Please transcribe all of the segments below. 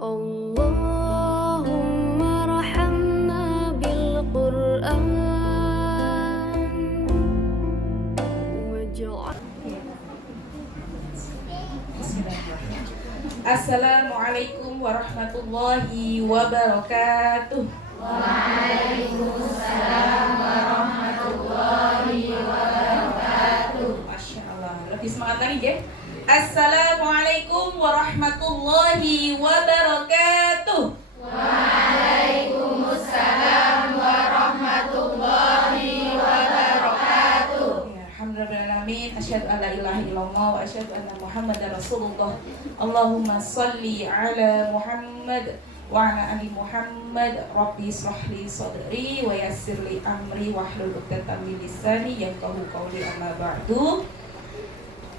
اللهم ارحمنا بالقرآن واجعل. Assalamualaikum warahmatullahi wabarakatuh. Waalaikumsalam warahmatullahi wabarakatuh. Masya Allah, lebih semangat lagi ya. Assalamualaikum warahmatullahi wabarakatuh. Waalaikumsalam warahmatullahi wabarakatuh. Ya, alhamdulillahirrahmanirrahim. Asyhadu an la ilaha illallah wa asyhadu anna Muhammadar Rasulullah. Allahumma sholli ala Muhammad wa ala ali Muhammad. Rabbi shrahli sadri wa yassirli amri wahlul 'uqdatam min lisani yafqahu qawli, amma ba'du.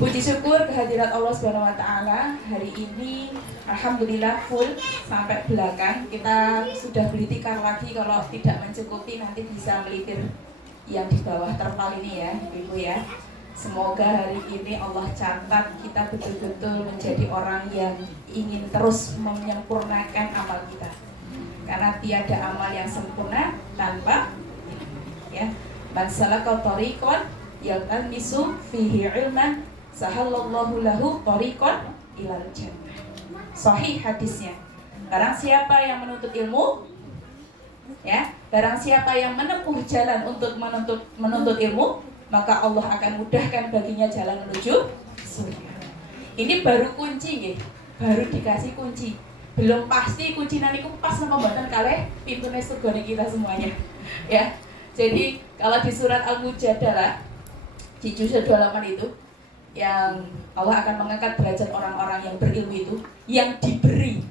Puji syukur kehadirat Allah Subhanahu wa taala. Hari ini alhamdulillah full sampai belakang. Kita sudah beli tikar lagi, kalau tidak mencukupi nanti bisa melipir yang di bawah terpal ini ya, Ibu ya. Semoga hari ini Allah catat kita betul-betul menjadi orang yang ingin terus menyempurnakan amal kita. Karena tiada amal yang sempurna tanpa ya. Man salaka tariqan yaltamisu fihi ilman sahallallahu lahu tariqan ilal jannah. Sahih hadisnya. Barang siapa yang menuntut ilmu, ya, barang siapa yang menempuh jalan untuk menuntut ilmu, maka Allah akan mudahkan baginya jalan menuju surga. Ini baru kunci, baru dikasih kunci. Belum pasti kunci niku pas nama mboten kalih pintune surga kita semuanya. Ya. Jadi kalau di surat Al-Mujadalah di juz 28 itu yang Allah akan mengangkat derajat orang-orang yang berilmu itu, yang diberi.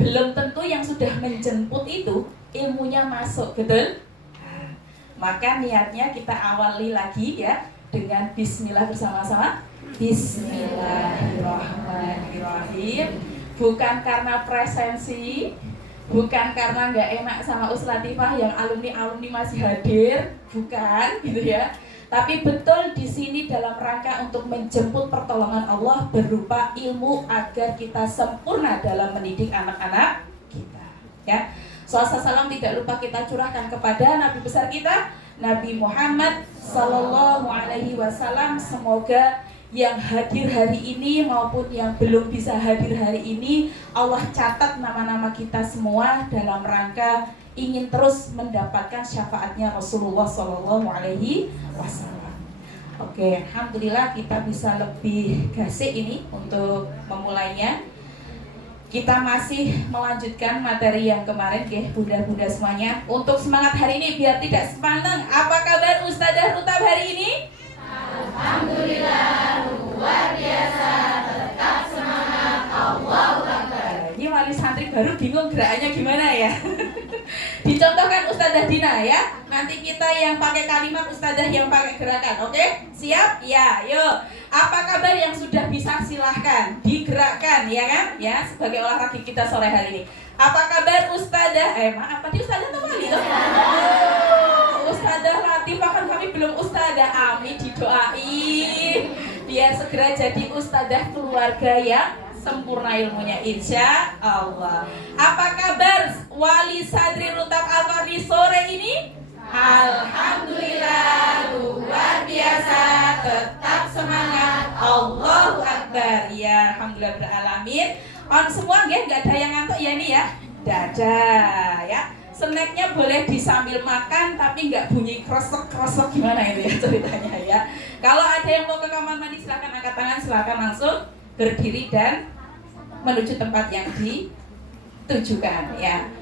Belum tentu yang sudah menjemput itu ilmunya masuk, betul? Maka niatnya kita awali lagi ya dengan bismillah bersama-sama. Bismillahirrahmanirrahim. Bukan karena presensi, bukan karena nggak enak sama Ustaz Latifah yang alumni masih hadir, bukan gitu ya. Tapi betul di sini dalam rangka untuk menjemput pertolongan Allah berupa ilmu agar kita sempurna dalam mendidik anak-anak kita. Ya, salawat salam tidak lupa kita curahkan kepada Nabi besar kita, Nabi Muhammad Sallallahu Alaihi Wasallam. Semoga yang hadir hari ini maupun yang belum bisa hadir hari ini, Allah catat nama-nama kita semua dalam rangka ingin terus mendapatkan syafaatnya Rasulullah Sallallahu Alaihi Wasallam. Oke, alhamdulillah kita bisa lebih gasik ini untuk memulainya. Kita masih melanjutkan materi yang kemarin, bunda-bunda semuanya. Untuk semangat hari ini biar tidak sepaneng. Apa kabar Ustadzah Rutab hari ini? Alhamdulillah luar biasa, tetap semangat, Allahu Akbar. Ini wali santri baru bingung gerakannya gimana ya. Dicontohkan Ustadzah Dina ya. Nanti kita yang pakai kalimat, Ustadzah yang pakai gerakan. Oke? Siap? Ya, yuk. Apa kabar yang sudah bisa, silahkan digerakkan ya kan? Ya, sebagai olahraga kita sore hari ini. Apa kabar Ustadzah? Maaf, tadi Ustadzah tuh kali tuh. Ustadzah Latifah, kan kami belum Ustadzah. Amin, didoain biar segera jadi Ustadzah keluarga yang sempurna ilmunya insya Allah. Apa kabar Wali Sadri Rutab Al-Qarni sore ini? Alhamdulillah luar biasa, tetap semangat, Allahu Akbar. Ya, alhamdulillah beralamin. On semua nggak ada yang ngantuk ya ini ya? Dada ya. Snacknya boleh disambil makan tapi nggak bunyi kresek-kresek, gimana itu ya ceritanya ya. Kalau ada yang mau ke kamar mandi silakan angkat tangan, silakan langsung berdiri dan menuju tempat yang ditujukan ya.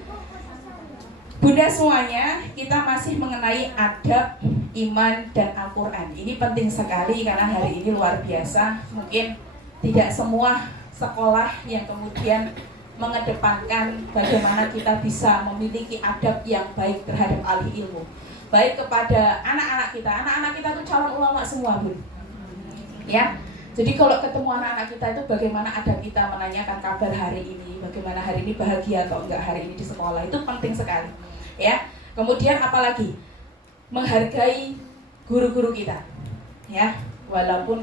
Bunda semuanya, kita masih mengenai adab, iman, dan Al-Quran. Ini penting sekali karena hari ini luar biasa. Mungkin tidak semua sekolah yang kemudian mengedepankan bagaimana kita bisa memiliki adab yang baik terhadap ahli ilmu, baik kepada anak-anak kita. Anak-anak kita itu calon ulama semua, Bun. Ya. Jadi kalau ketemu anak-anak kita itu bagaimana adab kita menanyakan kabar hari ini, bagaimana hari ini bahagia atau enggak hari ini di sekolah, itu penting sekali. Ya. Kemudian apalagi menghargai guru-guru kita. Ya, walaupun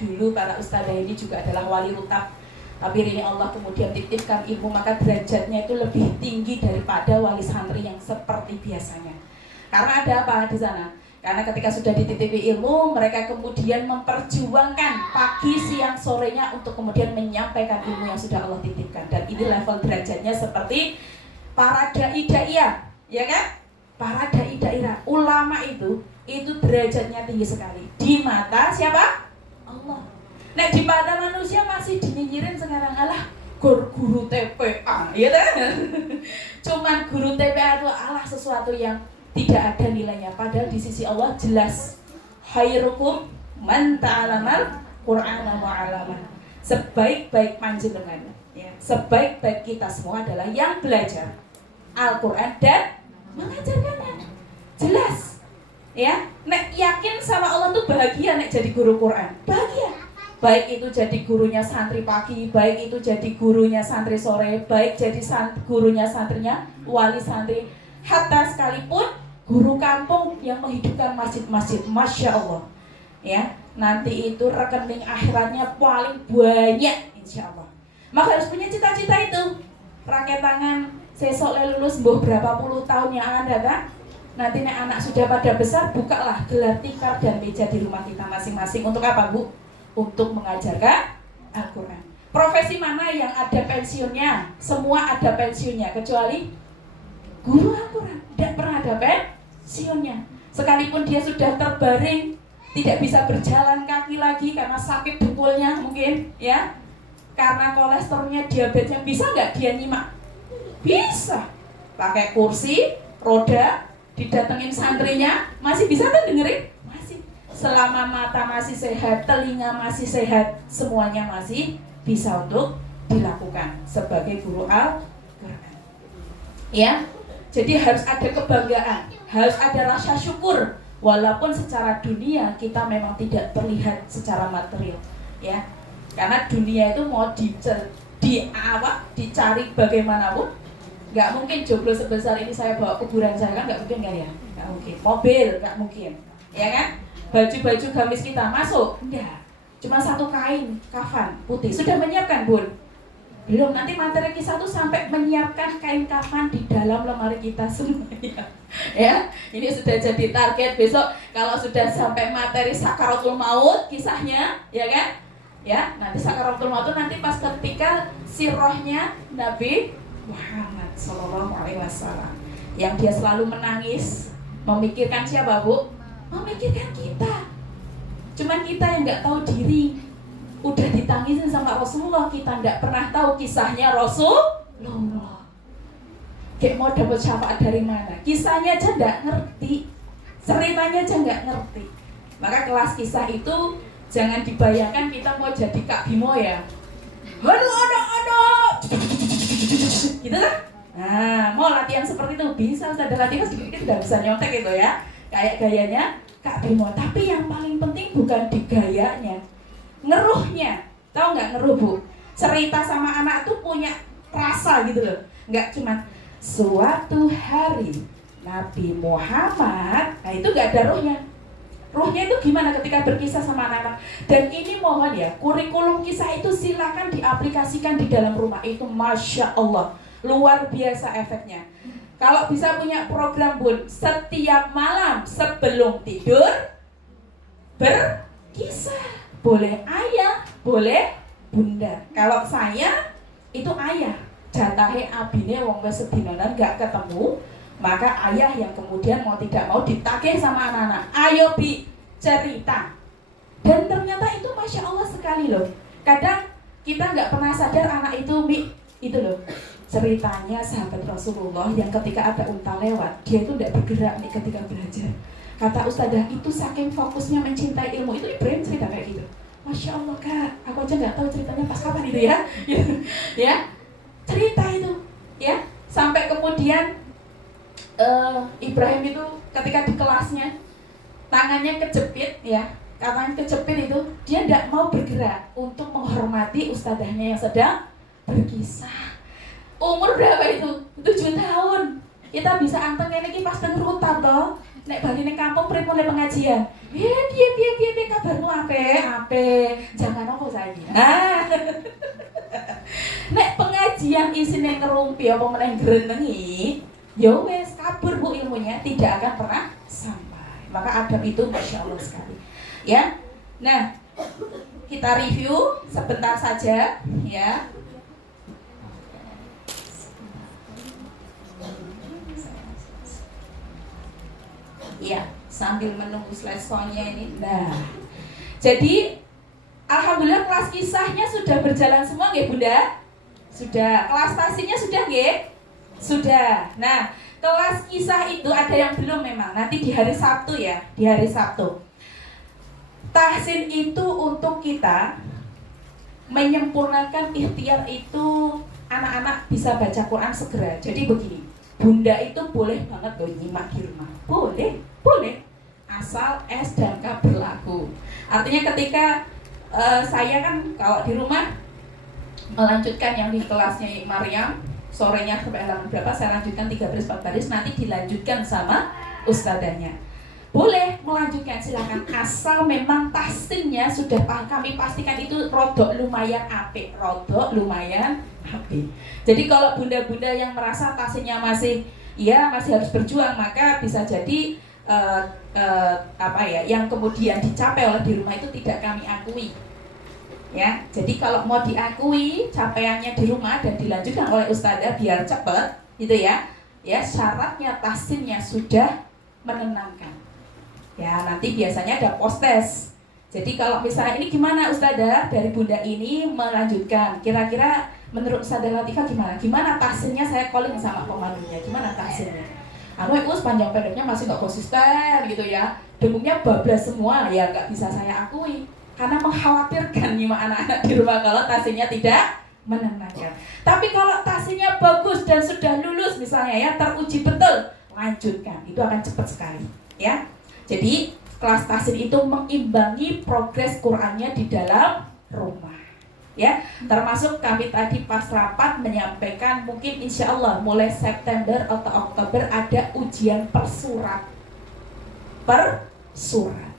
dulu para ustadzah ini juga adalah wali rutab, tapi ini Allah kemudian titipkan ilmu, maka derajatnya itu lebih tinggi daripada wali santri yang seperti biasanya. Karena ada apa di sana? Karena ketika sudah dititipi ilmu, mereka kemudian memperjuangkan pagi, siang, sorenya untuk kemudian menyampaikan ilmu yang sudah Allah titipkan. Dan ini level derajatnya seperti para dai-daiyah, ya kan? Para dai-daiyah, ulama itu derajatnya tinggi sekali. Di mata siapa? Allah. Nah, di mata manusia masih dinyinyirin sekarang, alah guru TPA, ya kan? Cuman guru TPA itu alah sesuatu yang tidak ada nilainya, padahal di sisi Allah jelas. Khairukum man ta'alamal Qur'ana wa 'allama. Sebaik-baik panjenengan, ya, sebaik-baik kita semua adalah yang belajar Al-Qur'an dan mengajarkannya. Jelas. Ya, nek yakin sama Allah tuh bahagia nek jadi guru Quran. Bahagia. Baik itu jadi gurunya santri pagi, baik itu jadi gurunya santri sore, baik jadi gurunya santrinya wali santri, hatta sekalipun guru kampung yang menghidupkan masjid-masjid, Masya Allah, ya, nanti itu rekening akhiratnya paling banyak, insya Allah. Maka harus punya cita-cita itu. Rakyat tangan, sesok lulus berapa puluh tahun yang akan datang, nanti nek anak sudah pada besar, bukalah gelar tikar dan meja di rumah kita masing-masing. Untuk apa, Bu? Untuk mengajarkan Al-Quran. Profesi mana yang ada pensiunnya? Semua ada pensiunnya, kecuali guru Al-Quran. Tidak pernah ada pensiunnya. Sekalipun dia sudah terbaring, tidak bisa berjalan kaki lagi karena sakit dengkulnya mungkin, ya, karena kolesterolnya, diabetesnya, bisa nggak dia nyimak? Bisa. Pakai kursi roda, didatengin santrinya, masih bisa kan dengerin? Masih. Selama mata masih sehat, telinga masih sehat, semuanya masih bisa untuk dilakukan sebagai guru Al-Quran. Ya. Jadi harus ada kebanggaan, harus ada rasa syukur, walaupun secara dunia kita memang tidak terlihat secara material, ya. Karena dunia itu mau dicari bagaimanapun, nggak mungkin jomblo sebesar ini saya bawa kuburan saya, kan nggak mungkin kan ya? Nggak mungkin. Mobil nggak mungkin, ya kan? Baju-baju gamis kita masuk, enggak. Cuma satu kain kafan putih, sudah menyiapkan, Bun? Belum. Nanti materi kisah tuh sampai menyiapkan kain kafan di dalam lemari kita semuanya. Ya, ini sudah jadi target besok kalau sudah sampai materi sakaratul maut kisahnya, ya kan? Ya, nanti sakaratul maut itu nanti pas ketika sirahnya Nabi Muhammad SAW, yang dia selalu menangis, memikirkan siapa, Bu? Memikirkan kita. Cuman kita yang nggak tahu diri. Udah ditangisin sama Rasulullah, kita nggak pernah tahu kisahnya Rasulullah. Kayak mau dapat syafaat dari mana? Kisahnya aja nggak ngerti, ceritanya aja nggak ngerti. Maka kelas kisah itu jangan dibayangkan kita mau jadi Kak Bimo ya. Aduh, gitu kan? Nah, mau latihan seperti itu bisa, sudah ada latihan sedikit udah bisa nyontek gitu ya. Kayak gayanya Kak Bimo. Tapi yang paling penting bukan di gayanya, ngeruhnya. Tahu nggak ngeruh, Bu? Cerita sama anak tuh punya rasa gitu loh. Nggak cuma suatu hari Nabi Muhammad, nah itu nggak ada ruhnya. Ruhnya itu gimana ketika berkisah sama anak-anak. Dan ini mohon ya, kurikulum kisah itu silakan diaplikasikan di dalam rumah. Itu Masya Allah, luar biasa efeknya. Kalau bisa punya program, Bun, setiap malam sebelum tidur berkisah. Boleh ayah, boleh bunda. Kalau saya itu ayah, jatahe abine wong wis sedinonan gak ketemu, maka ayah yang kemudian mau tidak mau ditagih sama anak-anak. Ayo Bi, cerita. Dan ternyata itu Masya Allah sekali loh. Kadang kita nggak pernah sadar anak itu, Bi, itu loh. Ceritanya sahabat Rasulullah yang ketika ada unta lewat, dia itu tidak bergerak nih ketika belajar. Kata ustadzah itu saking fokusnya mencintai ilmu, itu Ibrahim cerita kayak gitu. Masya Allah Kak, aku aja nggak tahu ceritanya pas kapan itu ya. Ya, cerita itu, ya. Sampai kemudian Ibrahim itu ketika di kelasnya tangannya kejepit, ya, tangan kejepit itu dia tidak mau bergerak untuk menghormati ustadzahnya yang sedang berkisah. Umur berapa itu? 7 tahun. Kita bisa anteng ini pas denger utab toh. nek bali ning kampung pripun nek pengajian? Piye kabarmu ape? Jangan apa saiki. Nek pengajian isine ngerumpi apa meneh grenengi, ya wis kabur Bu ilmunya, tidak akan pernah sampai. Maka adab itu Masya Allah sekali. Ya. Nah, kita review sebentar saja ya. Ya, sambil menunggu slide soundnya ini. Nah, jadi alhamdulillah kelas kisahnya sudah berjalan semua nggih Bunda? Sudah. Kelas tasinya sudah nggih? Sudah. Nah, kelas kisah itu ada yang belum memang. Nanti di hari Sabtu ya, di hari Sabtu. Tahsin itu untuk kita menyempurnakan ikhtiar itu anak-anak bisa baca Quran segera. Jadi begini, Bunda itu boleh banget loh nyimak di rumah. Boleh. Asal S dan K berlaku. Artinya ketika saya kan kalau di rumah melanjutkan yang di kelasnya Maryam, sorenya sampai halaman berapa, saya lanjutkan 3 baris 4 baris, nanti dilanjutkan sama ustadzanya. Boleh melanjutkan, silakan, asal memang tahsinnya sudah kami pastikan itu rodok lumayan apik. Jadi kalau bunda-bunda yang merasa tahsinnya masih harus berjuang, maka bisa jadi yang kemudian dicapai oleh di rumah itu tidak kami akui. Ya, jadi kalau mau diakui capaiannya di rumah dan dilanjutkan oleh ustadzah biar cepat, gitu ya. Ya, syaratnya tahsinnya sudah menenangkan. Ya, nanti biasanya ada post-test. Jadi kalau misalnya ini gimana ustadzah dari bunda ini melanjutkan, kira-kira menurut ustadzah Latifah gimana? Gimana tahsinnya, saya calling sama pemandunya, gimana tahsinnya? Itu sepanjang pendeknya masih nggak konsisten gitu ya. Dengungnya bablas semua, ya nggak bisa saya akui. Karena mengkhawatirkan nyimak anak-anak di rumah kalau tahsinnya tidak menenangkan. Tapi kalau tahsinnya bagus dan sudah lulus misalnya ya, teruji betul, lanjutkan. Itu akan cepat sekali ya. Jadi kelas tahsin itu mengimbangi progres Qur'annya di dalam rumah ya. Termasuk kami tadi pas rapat menyampaikan mungkin insya Allah mulai September atau Oktober ada ujian per surat.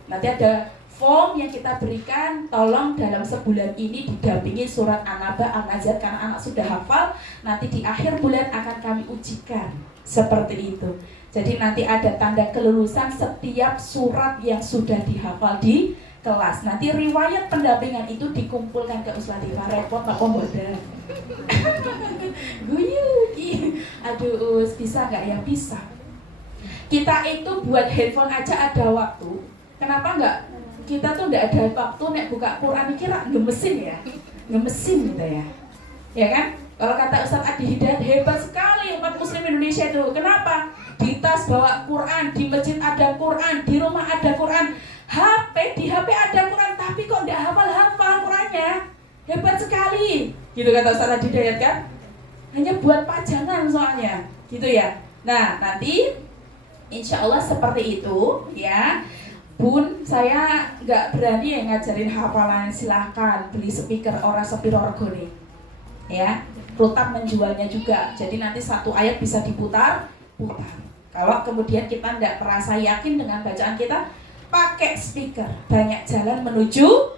Nanti ada form yang kita berikan, tolong dalam sebulan ini didampingi surat An-Naba, An-Nazi'at, karena anak sudah hafal, nanti di akhir bulan akan kami ujikan. Seperti itu. Jadi nanti ada tanda kelulusan setiap surat yang sudah dihafal di kelas. Nanti riwayat pendampingan itu dikumpulkan ke Ustadzah. Repot Pak Komboda. Guyuki. Aduh, bisa nggak ya? Bisa. Kita itu buat handphone aja ada waktu. Kenapa nggak? Kita tuh nggak ada waktu nek buka Quran kira ngemesin ya. Ngemesin gitu ya. Ya kan? Kalau kata Ustadz Adi Hidayat, hebat sekali umat muslim Indonesia itu. Kenapa? Di tas bawa Quran, di masjid ada Quran, di rumah ada Quran, di HP ada Quran, tapi kok nggak hafal Qurannya? Hebat sekali, gitu kata Ustadz Adi Hidayat kan? Hanya buat pajangan soalnya, gitu ya. Nah nanti insya Allah seperti itu ya. Bun, saya nggak berani ngajarin hafalan, silahkan beli speaker ora sepiro regone ya. Rutab menjualnya juga, jadi nanti satu ayat bisa diputar. Kalau kemudian kita tidak merasa yakin dengan bacaan kita, pakai speaker. Banyak jalan menuju.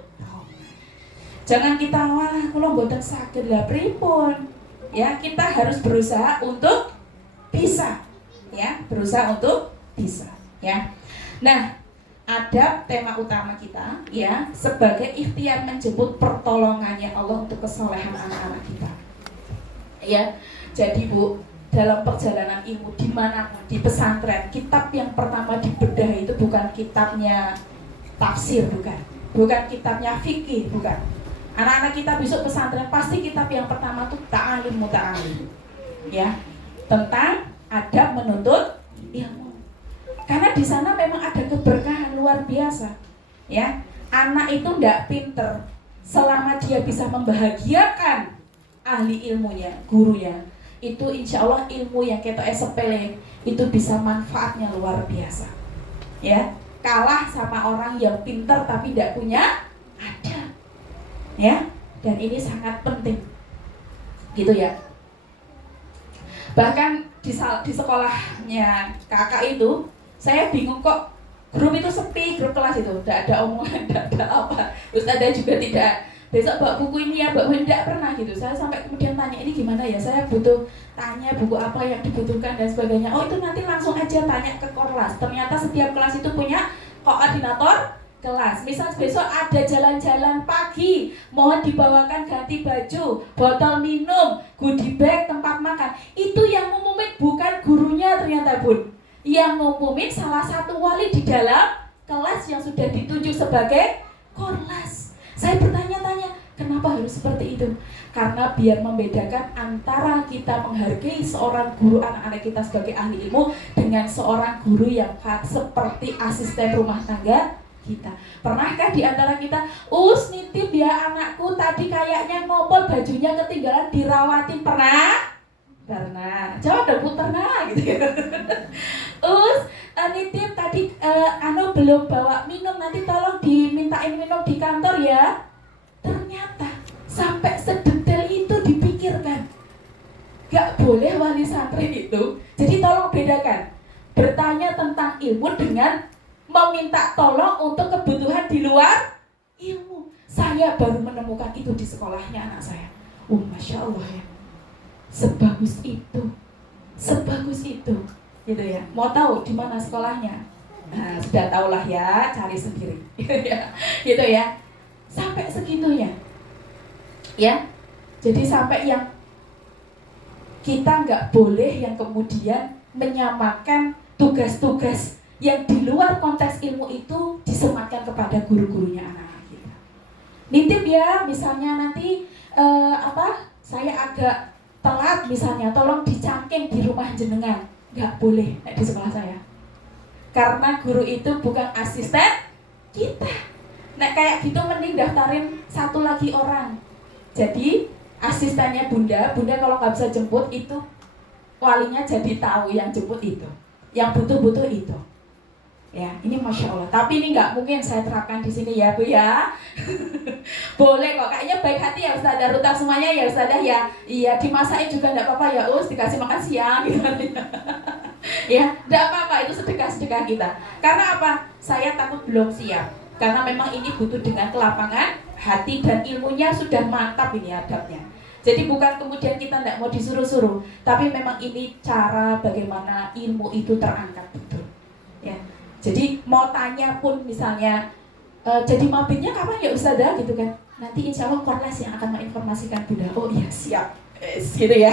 Jangan kita kalau mboten saged lah pripun. Ya, kita harus berusaha untuk bisa. Ya, berusaha untuk bisa. Ya. Nah, adab tema utama kita ya sebagai ikhtiar menjemput pertolongannya Allah untuk kesolehan anak-anak kita. Ya, jadi Bu, dalam perjalanan ilmu dimanapun di pesantren, kitab yang pertama dibedah itu bukan kitabnya tafsir, bukan kitabnya fikih, bukan. Anak-anak kita besok pesantren pasti kitab yang pertama tuh ta'alim muta'alim, ya, tentang adab menuntut ilmu. Karena di sana memang ada keberkahan luar biasa, ya. Anak itu tidak pinter selama dia bisa membahagiakan ahli ilmunya, gurunya. Itu insya Allah ilmu yang kita sepele itu bisa manfaatnya luar biasa. Ya, kalah sama orang yang pintar tapi tidak punya adab. Ya, dan ini sangat penting. Gitu ya. Bahkan di sekolahnya kakak itu Saya bingung kok grup itu sepi, grup kelas itu tidak ada omongan, tidak ada apa. Ustazah juga tidak. Besok bawa buku ini ya, bawa tidak pernah gitu. Saya sampai kemudian tanya ini gimana ya, saya butuh tanya buku apa yang dibutuhkan dan sebagainya. Oh itu nanti langsung aja tanya ke Korlas. Ternyata setiap kelas itu punya koordinator kelas. Misal besok ada jalan-jalan pagi, mohon dibawakan ganti baju, botol minum, goodie bag, tempat makan. Itu yang ngumumin bukan gurunya ternyata Bun. Yang ngumumin salah satu wali di dalam kelas yang sudah ditunjuk sebagai Korlas. Saya bertanya-tanya, kenapa harus seperti itu? Karena biar membedakan antara kita menghargai seorang guru anak-anak kita sebagai ahli ilmu dengan seorang guru yang seperti asisten rumah tangga kita. Pernahkah di antara kita, nitip ya anakku tadi kayaknya ngopol bajunya ketinggalan dirawatin, pernah? Pernah. Jawab dong, pernah gitu ya. Nitip tadi belum bawa minum, nanti tolong dimintain minum di kantor ya. Ternyata sampai sedetail itu dipikirkan. Gak boleh wali santri itu. Jadi tolong bedakan bertanya tentang ilmu dengan meminta tolong untuk kebutuhan di luar ilmu. Saya baru menemukan itu di sekolahnya anak saya. Masya Allah ya, sebagus itu, gitu ya. Mau tahu di mana sekolahnya? Nah, sudah tahulah ya, cari sendiri, gitu ya. Sampai segitunya, ya. Jadi sampai yang kita nggak boleh yang kemudian menyamakan tugas-tugas yang di luar konteks ilmu itu disematkan kepada guru-gurunya anak-anak kita. Nitip ya, misalnya nanti saya agak telat misalnya, tolong dicangking di rumah jenengan. Nggak boleh di sekolah saya. Karena guru itu bukan asisten kita. Nah kayak gitu mending daftarin satu lagi orang. Jadi asistennya bunda kalau nggak bisa jemput itu walinya jadi tahu yang jemput itu, yang butuh itu. Ya, ini Masya Allah. Tapi ini nggak mungkin saya terapkan di sini ya Bu ya. Boleh kok, kayaknya baik hati ya Ustazah Ruta semuanya ya Ustazah ya. Iya, dimasakin juga nggak apa-apa ya dikasih makan siang gitu. Ya, nggak apa-apa, itu sedekah-sedekah kita. Karena apa? Saya takut belum siap. Karena memang ini butuh dengan kelapangan hati dan ilmunya sudah mantap ini adabnya. Jadi bukan kemudian kita tidak mau disuruh-suruh, tapi memang ini cara bagaimana ilmu itu terangkat betul. Ya. Jadi mau tanya pun misalnya, jadi mabitnya kapan ya Ustazah gitu kan? Nanti insya Allah Korlas yang akan menginformasikan Bunda. Oh iya siap, gitu ya.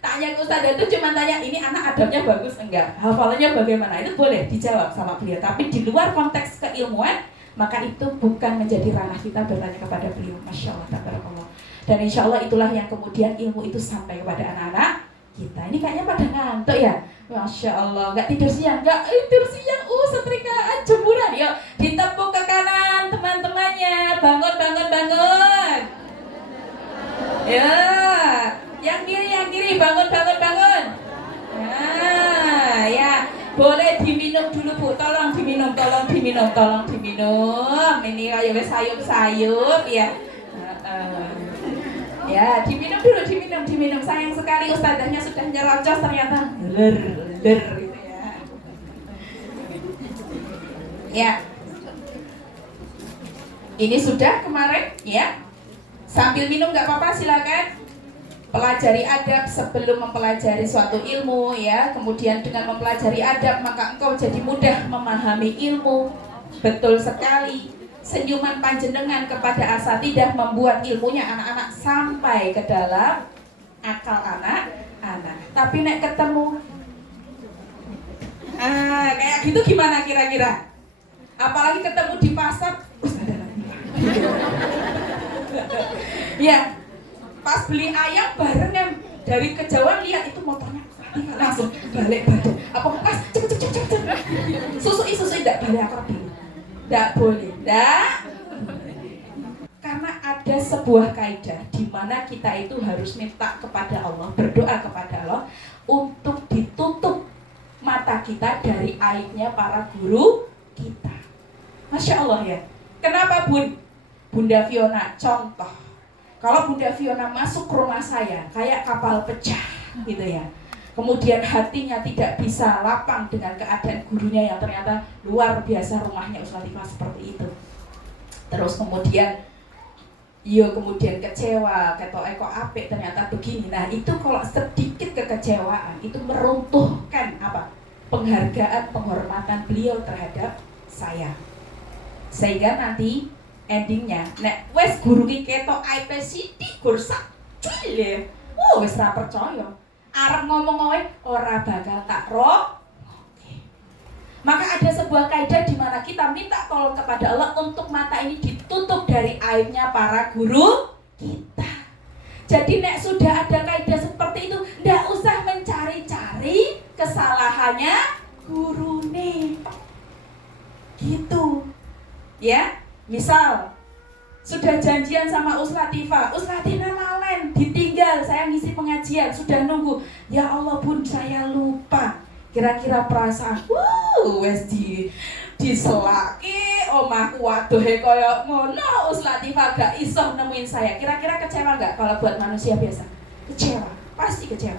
Tanya ke Ustazah itu cuma tanya ini anak adabnya bagus enggak, hafalannya bagaimana, itu boleh dijawab sama beliau. Tapi di luar konteks keilmuan, maka itu bukan menjadi ranah kita bertanya kepada beliau. Masya Allah, tabarakallah. Dan insya Allah itulah yang kemudian ilmu itu sampai kepada anak-anak kita. Ini kayaknya pada ngantuk ya. Masya Allah, nggak tidur siang, setrikaan jemuran. Yuk ditepuk ke kanan teman-temannya, bangun. Ya, yang kiri, bangun. Nah, ya, boleh diminum dulu Bu, tolong diminum. Ini kayak wes sayup ya. Ya, diminum dulu. Sayang sekali ustazahnya sudah nyerocos ternyata ler gitu ya. Ya. Ini sudah kemarin ya. Sambil minum nggak apa-apa, silakan. Pelajari adab sebelum mempelajari suatu ilmu ya. Kemudian dengan mempelajari adab maka engkau jadi mudah memahami ilmu. Betul sekali. Senyuman panjenengan kepada asatidah membuat ilmunya anak-anak sampai ke dalam akal anak-anak. Tapi nek ketemu kayak gitu gimana kira-kira? Apalagi ketemu di pasar, ya, pas beli ayam barengan dari kejauhan lihat itu motornya langsung balik badan. Apa mas cepet. Susui tidak balik akrab dulu. Tidak boleh, karena ada sebuah kaidah di mana kita itu harus minta kepada Allah, berdoa kepada Allah untuk ditutup mata kita dari aibnya para guru kita. Masya Allah ya. Kenapa Bunda Fiona contoh? Kalau Bunda Fiona masuk ke rumah saya kayak kapal pecah gitu ya. kemudian hatinya tidak bisa lapang dengan keadaan gurunya yang ternyata luar biasa rumahnya Ustaz Latifah seperti itu. Terus kemudian kemudian kecewa, kok apik ternyata begini. Nah itu kalau sedikit kekecewaan itu meruntuhkan apa? Penghargaan, penghormatan beliau terhadap saya. Sehingga nanti endingnya nek wes guru ki ketok IP sithik gur sak cuil wes ra percaya. Arep ngomong wae ora bakal tak roh. Maka ada sebuah kaidah di mana kita minta tolong kepada Allah untuk mata ini ditutup dari aibnya para guru kita. Jadi nek sudah ada kaidah seperti itu, ndak usah mencari-cari kesalahannya gurune. Gitu. Ya, misal sudah janjian sama Ustaz Latifah, Ustaz Latifah lalen, ditinggal, saya ngisi pengajian, sudah nunggu. Ya Allah Bun, saya lupa. Kira-kira perasaan, wes diselaki omahku waduh kaya ngono Ustaz Latifah gak iso nemuin saya. Kira-kira kecewa gak kalau buat manusia biasa? Kecewa, pasti kecewa.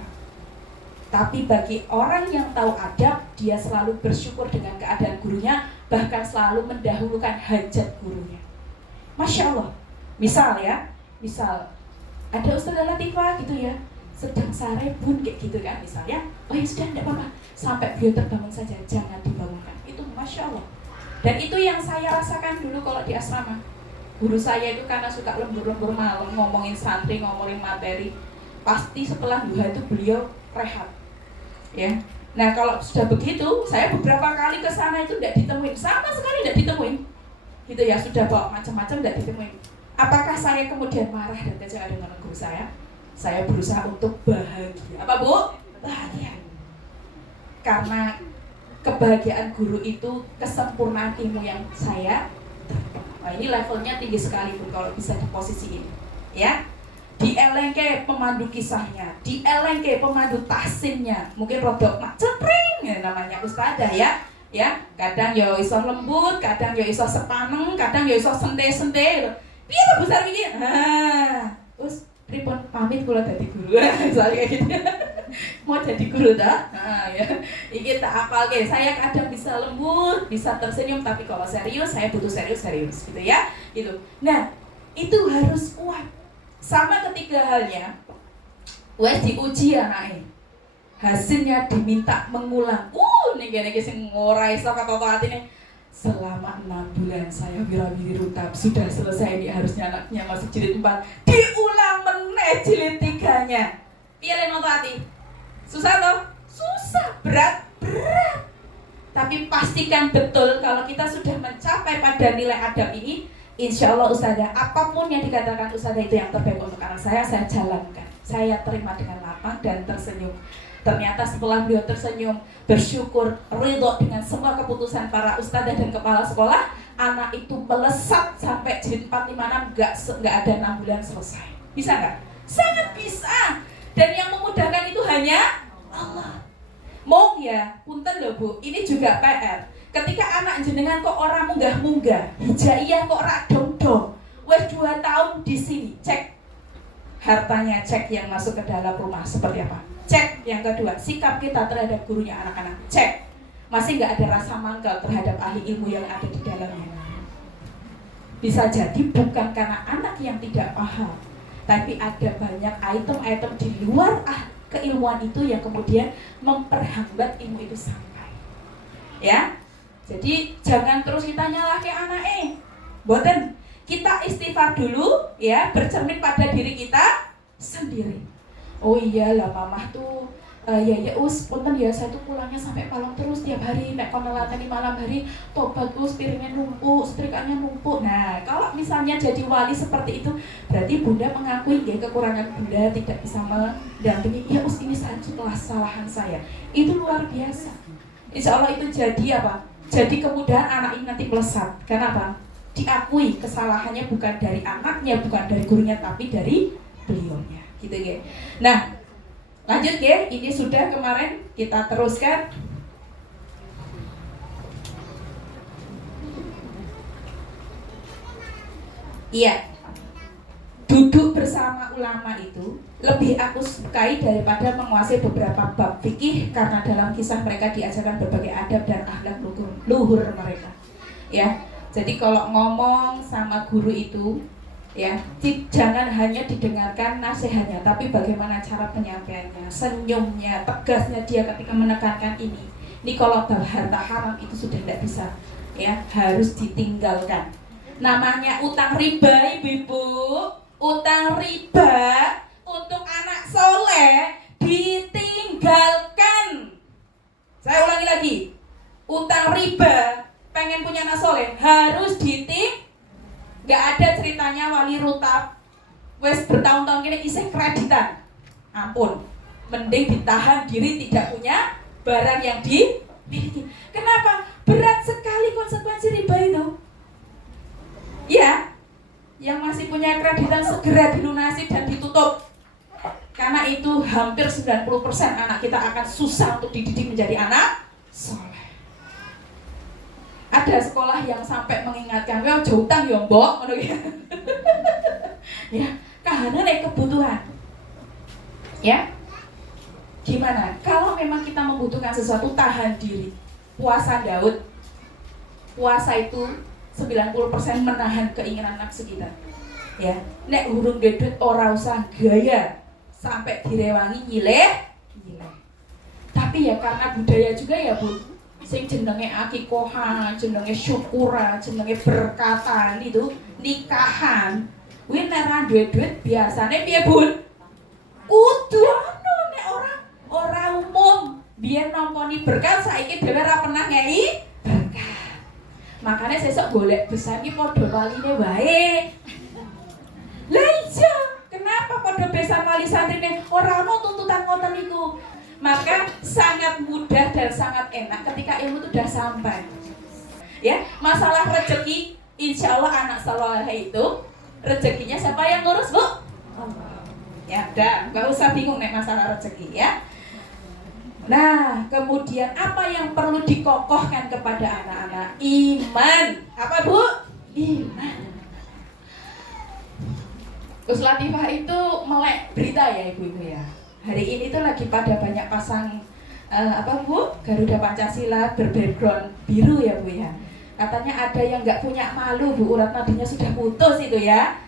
Tapi bagi orang yang tahu adab, dia selalu bersyukur dengan keadaan gurunya, bahkan selalu mendahulukan hajat gurunya. Masya Allah. Misal ada Ustaz Latifah gitu ya, sedang sare Bun kayak gitu kan misalnya. Oh ya sudah, tidak apa-apa, sampai beliau terbangun saja, jangan dibangunkan. Itu Masya Allah. Dan itu yang saya rasakan dulu kalau di asrama. Guru saya itu karena suka lembur-lembur malam, ngomongin santri, ngomongin materi, pasti setelah duha itu beliau rehat. Ya. Nah kalau sudah begitu, saya beberapa kali ke sana itu tidak ditemuin, sama sekali tidak ditemuin. Gitu ya, sudah bawa macam-macam tidak ditemuin. Apakah saya kemudian marah dan kecewa dengan guru saya? Saya berusaha untuk bahagia. Apa Bu? Bahagia. Karena kebahagiaan guru itu kesempurnaan ilmu yang saya dapat. Nah, ini levelnya tinggi sekali pun kalau bisa di posisi ini. Ya. Dielengke pemandu kisahnya, dielengke pemandu tahsinnya, mungkin rodok macetring ya, namanya ustadzah ya. Ya, kadang yo iso lembut, kadang yo iso sepaneng, kadang yo iso sente-sente. Piye to besar iki? Terus pripun pamit kula dadi guru. Misalnya kayak gitu. Mau jadi guru dah? Ya. Iki tak hafalke. Saya kadang bisa lembut, bisa tersenyum, tapi kalau serius saya butuh serius gitu ya. Gitu. Nah, itu harus kuat. Sama ketiga halnya, wes diuji anaknya, hasilnya diminta mengulang. Nih gini sing ora iso kata-kata atine. Selama 6 bulan saya wirawiri rutab, sudah selesai ini harusnya anaknya masuk jilid 4. Diulang meneh jilid 3-nya. Piye le nonton hati? Susah toh? Susah, berat. Tapi pastikan betul kalau kita sudah mencapai pada nilai adab ini, insya Allah ustadzah, apapun yang dikatakan ustadzah itu yang terbaik untuk anak saya jalankan. Saya terima dengan lapang dan tersenyum. Ternyata setelah beliau tersenyum, bersyukur, ridho dengan semua keputusan para ustadzah dan kepala sekolah, anak itu melesat sampai jilid 4, 5, 6, nggak ada 6 bulan selesai. Bisa nggak? Sangat bisa. Dan yang memudahkan itu hanya Allah. Mau ya, punten loh Bu, ini juga PR. Ketika anak jenengan kok orang munggah-munggah, hijaiyah kok ora dong-dong, wes 2 tahun di sini, cek hartanya, cek yang masuk ke dalam rumah seperti apa, cek yang kedua sikap kita terhadap gurunya anak-anak, cek masih nggak ada rasa mangkal terhadap ahli ilmu yang ada di dalamnya. Bisa jadi bukan karena anak yang tidak paham, tapi ada banyak item-item di luar keilmuan itu yang kemudian memperhambat ilmu itu sampai. Ya. Jadi jangan terus kita nyalahke anake. Mboten. Kita istighfar dulu ya, bercermin pada diri kita sendiri. Oh iyalah mamah tuh ya punten ya, saya tuh pulangnya sampai malam terus tiap hari, nek kono lateni malam hari, tobat Gus, piringnya numpuk, setrikanya numpuk. Nah, kalau misalnya jadi wali seperti itu, berarti Bunda mengakui ya kekurangan Bunda, tidak bisa mendampingi. Ya Gus, ini setelah kesalahan saya. Itu luar biasa. Insya Allah itu jadi apa? Jadi kemudahan anak ini nanti melesat. Kenapa? Diakui kesalahannya bukan dari anaknya, bukan dari gurunya, tapi dari beliaunya. Gitu ya. Nah, lanjut ya. Ini sudah kemarin, kita teruskan. Iya. Duduk bersama bersama ulama itu lebih aku sukai daripada menguasai beberapa bab fikih, karena dalam kisah mereka diajarkan berbagai adab dan akhlak luhur mereka. Ya, jadi kalau ngomong sama guru itu, ya, jangan hanya didengarkan nasihatnya, tapi bagaimana cara penyampaiannya, senyumnya, tegasnya dia ketika menekankan ini. Ini kalau bab harta haram itu sudah tidak bisa, ya, harus ditinggalkan. Namanya utang riba, ibu-ibu. Utang riba untuk anak soleh ditinggalkan. Saya ulangi lagi, utang riba pengen punya anak soleh harus Gak ada ceritanya wali rutab wes bertahun-tahun ini isih kreditan. Ampun, mending ditahan diri tidak punya barang yang dimiliki. Kenapa? Berat sekali konsekuensi riba itu. Ya, yang masih punya kreditan segera dilunasi dan ditutup. Karena itu hampir 90% anak kita akan susah untuk dididik menjadi anak soleh. Ada sekolah yang sampai mengingatkan, "Wah, ojo utang ya, Mbok." Ya, kahanane kebutuhan. Ya. Gimana? Kalau memang kita membutuhkan sesuatu, tahan diri. Puasa Daud. Puasa itu 90% menahan keinginan nafsu kita. Ya, nek urung gedut ora usah gaya sampai direwangi nyileh. Tapi ya karena budaya juga ya, Bu. Sing jenenge akikohan, jenenge syukuran, jenenge berkatan itu nikahan. Kuwi nek ra duwe duit biasane piye, Bun? Kudu ono nek ora umum. Biyen nampani berkat, saiki dhewe ra pernah ngei berkat. Makanya sesuk golek besan iki padha waline wae. Lah iya, kenapa padha besan wali santrine ora ono tuntutan ngoten niku? Maka sangat mudah dan sangat enak ketika ilmu itu sudah sampai. Ya, masalah rezeki, insya Allah anak soleh itu rezekinya siapa yang ngurus, Bu? Ya, dah, nggak usah bingung nih masalah rezeki ya. Nah, kemudian apa yang perlu dikokohkan kepada anak-anak? Iman. Apa, Bu? Iman. Gus Latifah itu melek berita ya, ibu-ibu ya. Hari ini tuh lagi pada banyak pasang Bu? Garuda Pancasila berbackground biru ya, Bu ya. Katanya ada yang nggak punya malu, Bu, urat nadinya sudah putus itu ya.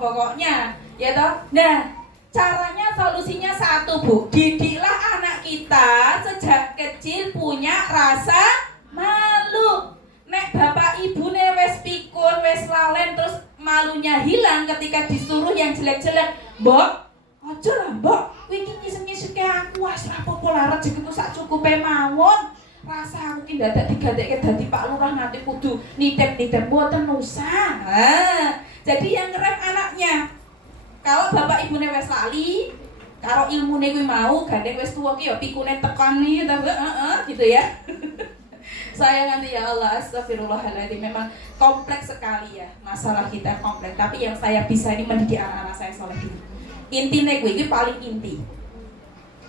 Pokoknya ya toh. Nah, caranya solusinya satu, Bu. Didiklah anak kita sejak kecil punya rasa malu. Nek bapak ibu wes pikun, wes lalen, terus malunya hilang ketika disuruh yang jelek-jelek. Mbok, ojo lah, Mbok. Iki ngisuk-ngisuke aku wis ra apa-apa lah rezekiku sak cukupe mawon. Rasa aku ki dadak digadekke dadi Pak Lurah nanti kudu nitip-nitip mboten usah. Jadi yang ngerem anaknya. Kalau bapak ibune wis lali, karo ilmune kuwi mau gandeng wis tuwa ki ya pikune tekani gitu ya. Saya nanti ya Allah, astagfirullahaladzim, memang kompleks sekali ya masalah kita kompleks. Tapi yang saya bisa ini mendidik anak-anak saya soleh ini. Intinya gue ini paling inti,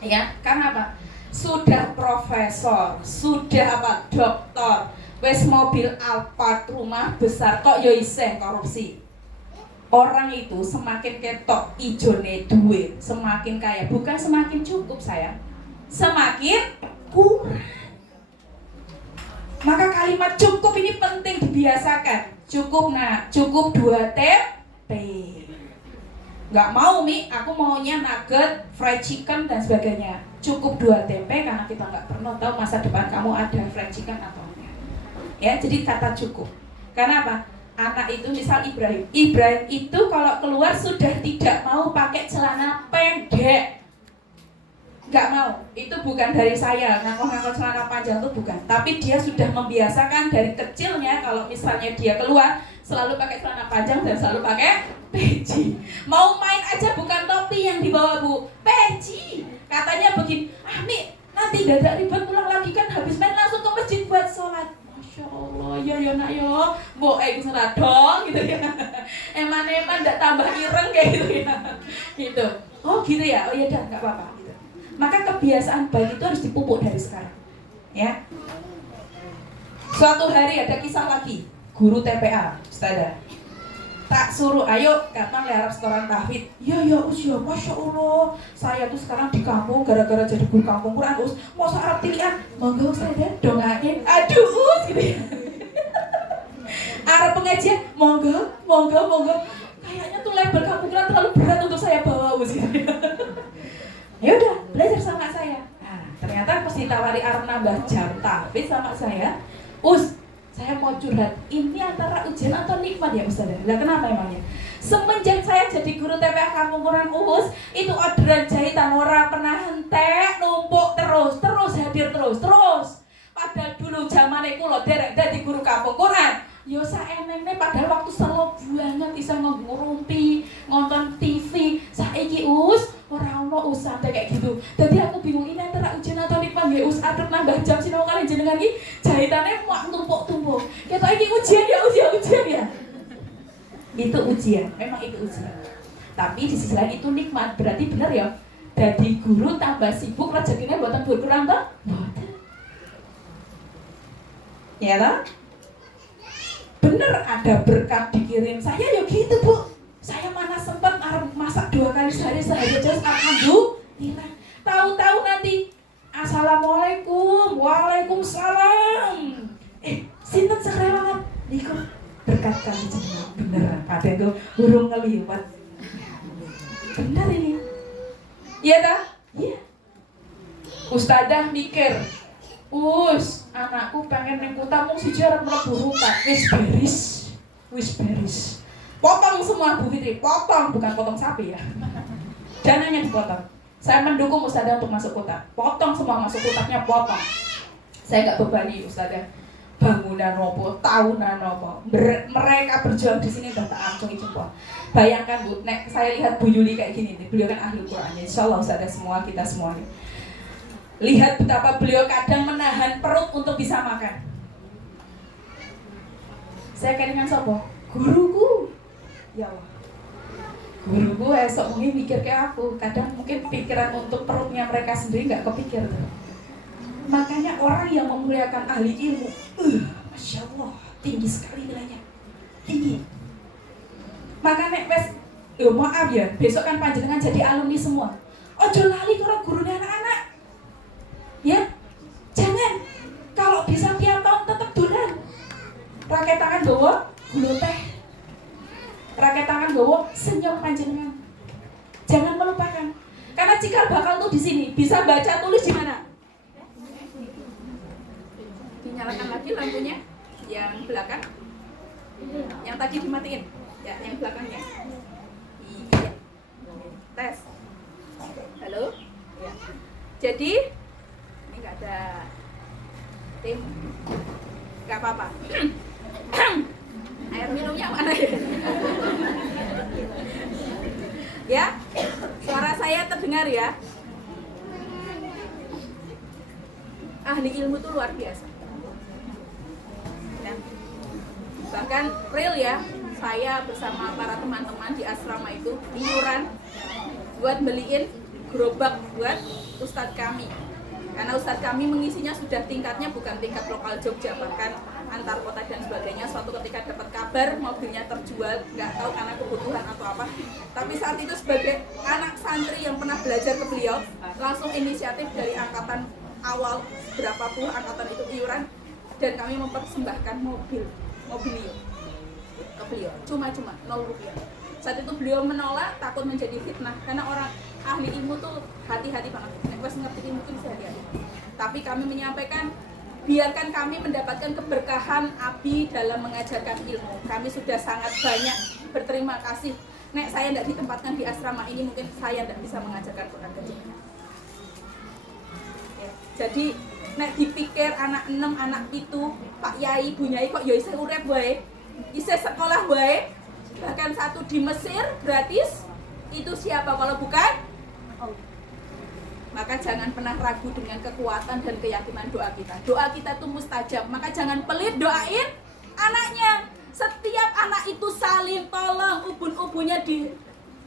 ya, karena apa? Sudah profesor, sudah apa? Doktor, wes mobil Alphard, rumah besar, kok yo isih korupsi. Orang itu semakin ketok ijone duit, semakin kaya, bukan semakin cukup sayang, semakin kurang. Maka kalimat cukup ini penting dibiasakan. Cukup nak, cukup 2 TP. Nggak mau Mi, aku maunya nugget, fried chicken dan sebagainya. Cukup 2 tempe karena kita nggak pernah tahu masa depan kamu ada fried chicken atau enggak. Ya, jadi kata cukup. Karena apa? Anak itu misal Ibrahim itu kalau keluar sudah tidak mau pakai celana pendek. Nggak mau, itu bukan dari saya, ngangkut-ngangkut celana panjang itu bukan. Tapi dia sudah membiasakan dari kecilnya kalau misalnya dia keluar selalu pakai celana panjang dan selalu pakai peci. Mau main aja bukan topi yang dibawa, Bu, peci. Katanya begini, Mi, nanti dadak ribet pulang lagi kan habis main langsung ke masjid buat sholat. Masya Allah, ya nak ya, Mbok sholat dong gitu ya. Eman-eman nggak tambah ireng kayak gitu ya. Gitu. Oh gitu ya, oh ya dah nggak apa-apa. Gitu. Maka kebiasaan baik itu harus dipupuk dari sekarang. Ya. Suatu hari ada kisah lagi, guru TPA, Ustazah. Tak tak suruh, ayo kapan lihat restoran tahfidz. Ya Us, ya Masya Allah, saya tuh sekarang di kampung gara-gara jadi guru kampung Quran Us, mau Arab tilian, monggo saya dongain, aduh Us gitu ya. Arab pengajian, monggo. Kayaknya tuh label kampung Quran terlalu berat untuk saya bawa Us gitu. Ya udah, belajar sama saya. Nah, ternyata pas ditawari Arab nambah jam tahfidz sama saya, Us, saya mau curhat, ini antara ujian atau nikmat ya Ustazah? Lah kenapa emangnya? Semenjak saya jadi guru TPA Kampung Quran Us, itu orderan jahitan ora pernah hentek, numpuk terus hadir terus. Padahal dulu zamane kula derek dadi guru Kampung Quran, yo saenenge padahal waktu selo banget bisa ngurumpi, nonton TV. Saiki Us ora ono Us santai kayak gitu. Jadi aku bingung ini antara ujian atau nikmat ya Us. Aduh nambah jam sinau kali jenengan iki jahitannya mak tumpuk-tumpuk. Ketok iki ujian ya Us ya ujian ya. Itu ujian, memang itu ujian. Tapi di sisi lain itu nikmat, berarti bener ya. Jadi guru tambah sibuk rezekinya buatan berkurang toh? Mboten. Ya lah. Bener ada berkat dikirim. Saya ya gitu Bu. Saya mana sempat masak 2 kali sehari aja alhamdulillah. Tahu-tahu nanti assalamualaikum, waalaikumsalam. Sinten sakrewangan niku berkat kali jenengan beneran. Padahal gue burung ngeliwat. Bener ini. Iya dah? Iya. Ustadzah mikir, Us, anakku pengen neng kota mung siji arep mlebu hutan. Wis beris. Potong semua Bu Fitri, potong, bukan potong sapi ya. Dananya dipotong. Saya mendukung Ustadzah untuk masuk kota. Potong semua masuk kotaknya, potong. Saya nggak bebani Ustadzah. Bangunan nopo, tahunan nopo. Mereka berjuang di sini udah tak acungi jempol. Bayangkan Bu, nek saya lihat Bu Yuli kayak gini nih, beliau kan ahli Quran. Insyaallah Ustadzah semua kita semua nih. Lihat betapa beliau kadang menahan perut untuk bisa makan. Saya kelingan sopo? Guruku. Ya Allah. Guruku esok mungkin mikir kayak aku. Kadang mungkin pikiran untuk perutnya mereka sendiri nggak kepikir tuh. Makanya orang yang memuliakan ahli ilmu, Masya Allah, tinggi sekali nilainya, tinggi. Makanya maaf ya, besok kan panjenengan jadi alumni semua. Ojo lali kalau gurunya anak-anak, ya, jangan. Kalau bisa tiap tahun tetap dolan. Rakyat tangan bawa gulu teh, rakyat tangan bawa senyum panjenengan. Jangan melupakan, karena cikal bakal tuh di sini. Bisa baca tulis di mana? Nyalakan lagi lampunya yang belakang, yang tadi dimatiin ya, yang belakangnya. Iya, tes. Halo ya. Jadi ini nggak ada tim, nggak apa-apa. Air minumnya mana ya? Ya, suara saya terdengar ya. Ahli ilmu tuh luar biasa. Bahkan real ya, saya bersama para teman-teman di asrama itu iuran buat beliin gerobak buat ustadz kami. Karena ustadz kami mengisinya sudah tingkatnya bukan tingkat lokal Jogja, bahkan antar kota dan sebagainya. Suatu ketika dapat kabar mobilnya terjual, nggak tahu karena kebutuhan atau apa. Tapi saat itu sebagai anak santri yang pernah belajar ke beliau, langsung inisiatif dari angkatan awal, berapa puluh angkatan itu iuran, dan kami mempersembahkan mobilio ke beliau, cuma-cuma 0 rupiah. Saat itu beliau menolak, takut menjadi fitnah, karena orang ahli ilmu tuh hati-hati banget. Nek wes ngerti ilmu tuh bisa hati-hati. Tapi kami menyampaikan, biarkan kami mendapatkan keberkahan Abi dalam mengajarkan ilmu. Kami sudah sangat banyak berterima kasih. Nek saya tidak ditempatkan di asrama ini, mungkin saya tidak bisa mengajarkan Quran ke Jogja. Jadi nek dipikir anak 6 anak itu Pak Yai, Bu Yai kok ya isih urip wae, isih sekolah wae, bahkan satu di Mesir gratis, itu siapa kalau bukan Allah. Maka jangan pernah ragu dengan kekuatan dan keyakinan doa kita. Doa kita itu mustajab, maka jangan pelit doain anaknya. Setiap anak itu saling tolong, ubun-ubunnya di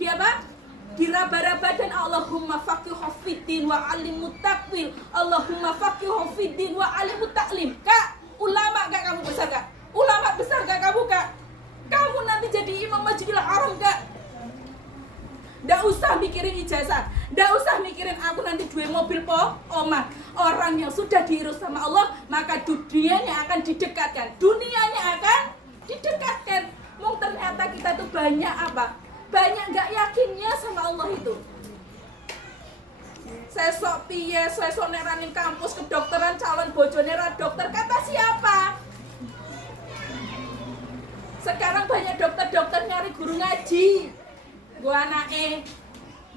apa? Diraba-raba dan Allahumma faqihu fiddin wa alimut takwil. Allahumma faqihu fiddin wa alimut taklim. Kak, ulama gak kamu besar Kak? Ulama besar gak kamu Kak? Kamu nanti jadi imam masjidil usah mikirin ijazah, nggak usah mikirin aku nanti duwe mobil po, omah. Orang yang sudah diurus sama Allah, maka dunianya akan didekatkan. Dunianya akan didekatkan. Mau ternyata kita tuh banyak apa? Banyak nggak yakinnya sama Allah itu. Sesok piye, sesok neranin kampus kedokteran calon bojone ra dokter, kata siapa? Sekarang banyak dokter-dokter nyari guru ngaji. Gua anake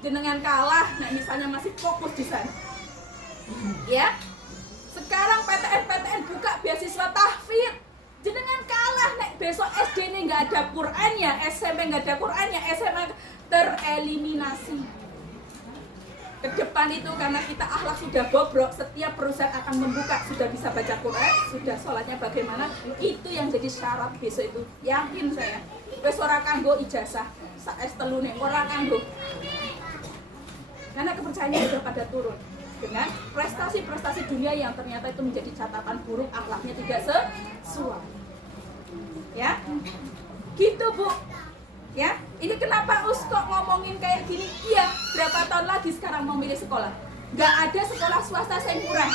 jenengan kalah, nah misalnya masih fokus di sana. Ya. Sekarang PTN buka beasiswa tahfidz. Jenengan kalah, nek besok SD ini nggak ada Qur'annya, SMP nggak ada Qur'annya, SMA tereliminasi. Ke depan itu karena kita akhlak sudah bobrok, setiap perusahaan akan membuka, sudah bisa baca Quran, sudah sholatnya bagaimana, itu yang jadi syarat besok itu. Yakin saya. Wes ora kanggo ijazah, saes telune ora kanggo. Karena kepercayaan sudah pada turun. Dengan prestasi-prestasi dunia yang ternyata itu menjadi catatan buruk, akhlaknya tidak sesuai. Ya, gitu Bu. Ya, ini kenapa kok ngomongin kayak gini? Iya, berapa tahun lagi sekarang mau milih sekolah? Gak ada sekolah swasta yang murah,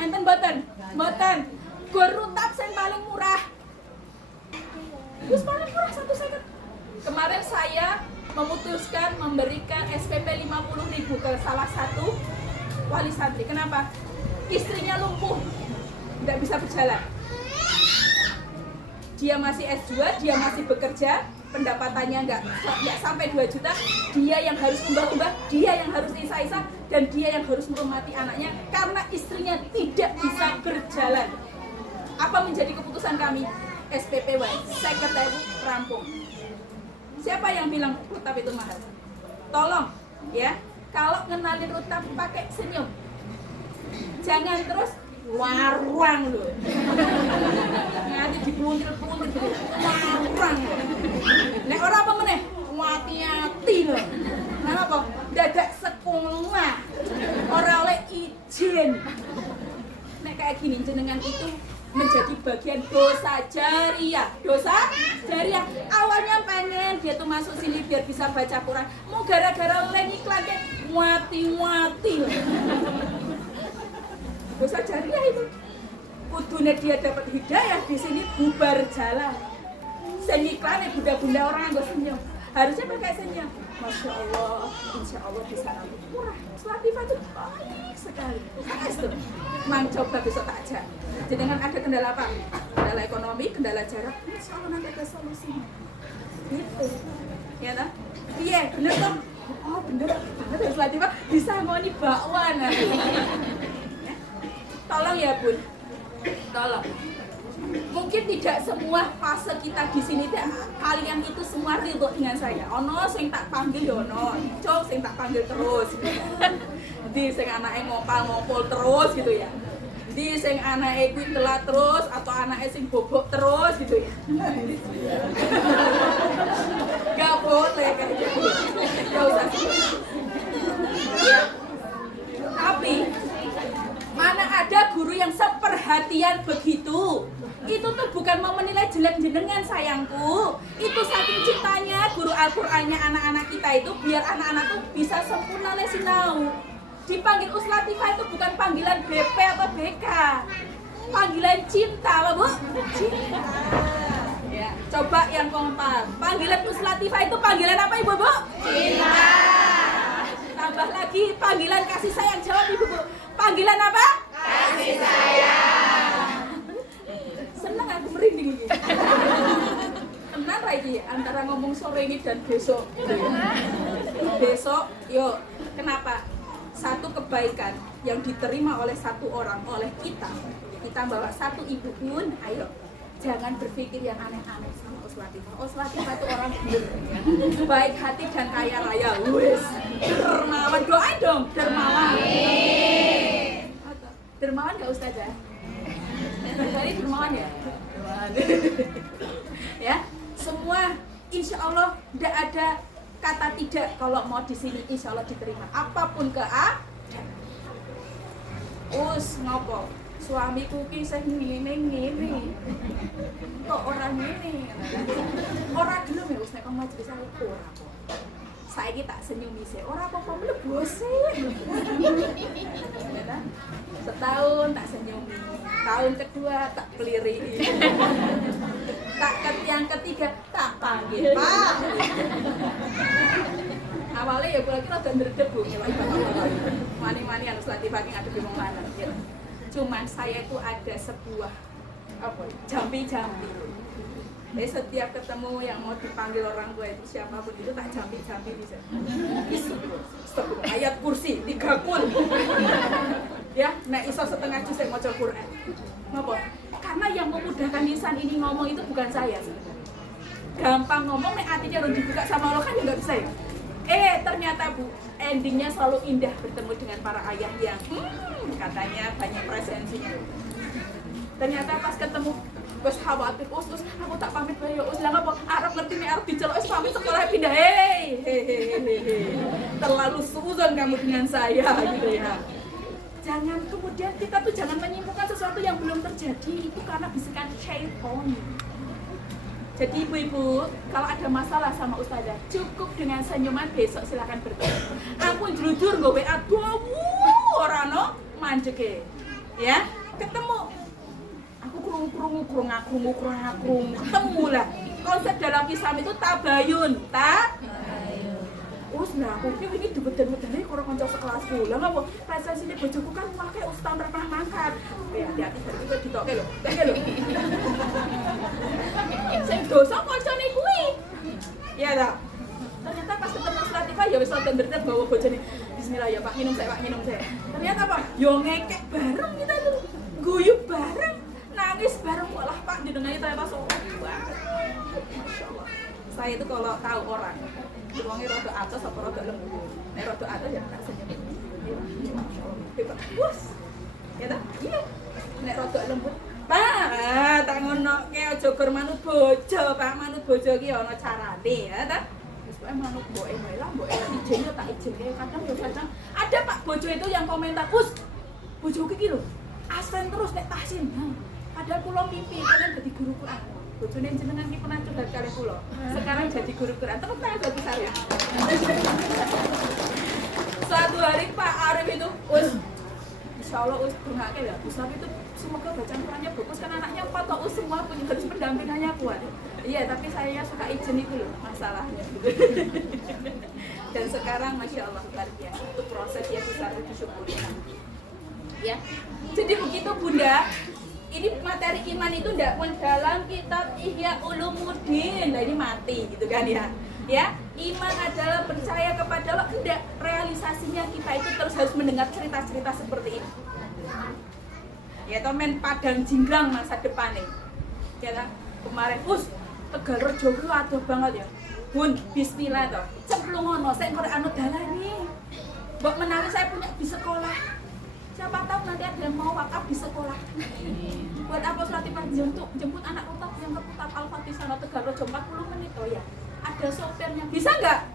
enten boten. Guru tap yang paling murah. Terus paling murah 1 second. Kemarin saya memutuskan memberikan SPP 50.000 ke salah satu wali santri. Kenapa? Istrinya lumpuh, tidak bisa berjalan. Dia masih S2, dia masih bekerja, pendapatannya nggak sampai 2 juta, dia yang harus ubah-ubah, dia yang harus isa-isa, dan dia yang harus merumati anaknya karena istrinya tidak bisa berjalan. Apa menjadi keputusan kami? SPP saya ketemu rampung. Siapa yang bilang rutap itu mahal? Tolong ya, kalau ngenalin rutap pakai senyum, jangan terus warang loh. Nanti dibuntil-buntil gitu. Warang loh. Nek ora apa meneh? Hati-hati loh. Kenapa? Dadak sekolah. Ora oleh izin. Nek kayak gini jenengan itu menjadi bagian dosa jariah. Awalnya pengen dia tuh masuk sini biar bisa baca Quran. Mau gara-gara oleh ngiklan kayak mati loh. Dosa jariah itu. Kudune dia dapat hidayah di sini bubar jalan. Seniklane bunda-bunda orang nggak senyum. Harusnya pakai senyum. Masya Allah, insya Allah di sana murah. Latifah itu baik sekali. Khas tuh. Mang coba besok tak ajak. Jangan ada kendala apa? Kendala ekonomi, kendala jarak. Insya Allah nanti ada solusinya. Gitu. Ya tak? Iya, bener toh? Oh bener banget ya Latifah bisa ngoni bakwan. Tolong ya Bun, tolong. Mungkin tidak semua fase kita di sini kalian itu semua ridho dengan saya. Ono sing tak panggil ya ono, cok sing tak panggil terus. Di sing anake ngopal-ngopol terus gitu ya. Di sing anake kuwi telat terus atau anake sing bobok terus gitu ya. Gak boleh kayak gitu. Gak usah. Ya. Tapi mana ada guru yang seperhatian begitu? Itu tuh bukan mau menilai jelek jenengan sayangku. Itu saking cintanya guru Al-Qur'annya anak-anak kita itu biar anak-anak tuh bisa sempurna sinau. Dipanggil Latifah itu bukan panggilan BP atau BK. Panggilan cinta, loh Bu. Cinta. Ya, coba yang kompar. Panggilan Latifah itu panggilan apa Ibu Bu? Cinta. Tambah lagi panggilan kasih sayang, jawab Ibu Bu. Panggilan apa? Kasih sayang. Senang aku merinding ini. Tenan lagi antara ngomong sore ini dan besok. Besok, yuk. Kenapa? Satu kebaikan yang diterima oleh satu orang, oleh kita bawa satu ibu pun, ayo. Jangan berpikir yang aneh-aneh sama Latifah. Latifah itu orang bener ya. Baik hati dan kaya raya. Wes. Dermawan, doain dong. Dermawan. Dermawan gak Ustazah? Tadi dermawan ya? Dermawan. Ya, semua insya Allah tidak ada kata tidak kalau mau di sini insya Allah diterima. Apapun keadaan. Us ngopo? Suamiku ki sing ngene. Kok orang ngene? Ora gelem ya Ustaz kok majelis aku ora kok. Saiki tak senyum isih. Ora apa-apa mlebos. Setahun tak senyumi. Tahun kedua tak peliri. Yang ketiga tak panggil, Pak. Awalnya ya kula kira dan ndredeg Bu ngelak bapak-bapak. Mani-mani harus latih pagi ngadepi wong lanang gitu. Cuman saya itu ada sebuah jampi-jampi. Jadi setiap ketemu yang mau dipanggil orang tua itu siapapun itu tak jampi-jampi bisa. Stop. Ayat kursi 3 kul. Ya, nek iso setengah juz saya maca Quran. Napa? Karena yang memudahkan lisan ini ngomong itu bukan saya. Gampang ngomong nek hatinya harus dibuka sama Allah kan ya enggak bisa ya. Ternyata Bu, endingnya selalu indah bertemu dengan para ayah yang katanya banyak presensinya. Ternyata pas ketemu wes khawatir, us, aku tak pamit bae ya, us lah apa arep ngerti nek arep diceluk wis pamit sekolah pindah. Terlalu suuzon kamu dengan saya gitu ya. Jangan kemudian kita tuh jangan menyimpulkan sesuatu yang belum terjadi itu karena bisikan syaitan. Jadi ibu-ibu, kalau ada masalah sama ustazah, cukup dengan senyuman besok silakan bertemu. Aku jujur nggo WA ora ono manjeke. Ya, ketemu. Aku krungu ketemu lah. Konsep dalam Islam itu tabayun, Us lah, aku ini dibeden-bedene karo kanca sekelasku. Lah ngopo? Presensine bojoku kan pakai ustaz ora pernah mangkat. Hati-hati bar iki ditokke lho. Sing dosa kancane kuwi. Ya ta. Ternyata pas ketemu Latifah ya wis ndredeg bawa bojone. Bismillah ya Pak, minum saya. Ternyata apa? Yo ngekek bareng kita tuh. Guyub bareng, nangis bareng malah Pak jenengane ternyata sopan banget. Masyaallah. Saya itu kalau tahu orang uangnya rada atas apa rada lembut. Nek rada atas ya tak senyum. Hebat. Wus. Ya ta? Iya. Nek rada lembut, Pak, tak ngono ke aja gur manut bojo, Pak. Manut bojo ki ana carane, ya ta? Wis pokoke manut mboke wae lah, mboke izin yo tak izinke. Kadang ada Pak bojo itu yang komentar, "Us, bojoku iki lho, asren terus nek tahsin." Padahal kula mimpi kalian dadi guru Quran. Bojone jenengan ki pernah curhat kali kula. Sekarang jadi guru Quran. Tepuk tangan bagi saya. Suatu hari Pak Arif itu, Us, insyaallah Us bungake ya. Ustaz itu semoga bacaan Qurannya bagus kan anaknya foto Us semua punya garis pendampingannya kuat. Iya, tapi saya suka izin itu loh masalahnya. Dan sekarang Masya Allah luar biasa. Itu proses yang besar disyukuri. Ya. Jadi begitu Bunda. Ini materi iman itu tidak pun dalam kitab Ihya Ulumuddin. Nah ini mati gitu kan ya. Ya, iman adalah percaya kepada Allah. Enggak, realisasinya kita itu terus harus mendengar cerita-cerita seperti ini. Ya, tomen padang jinggang masa depan nih. Ya, kemarin Tegalrejo ku adoh banget ya. Bun, bismillah toh. Cemplungono sik Quran dalani. Mbok menawi saya punya di sekolah. Siapa tahu nanti ada yang mau wakaf di sekolah. Buat apa Latifah jemput anak utap yang terputar Al-Fatihah sana Tegalrejo 40 menit oh ya. Ada sopirnya. Bisa enggak?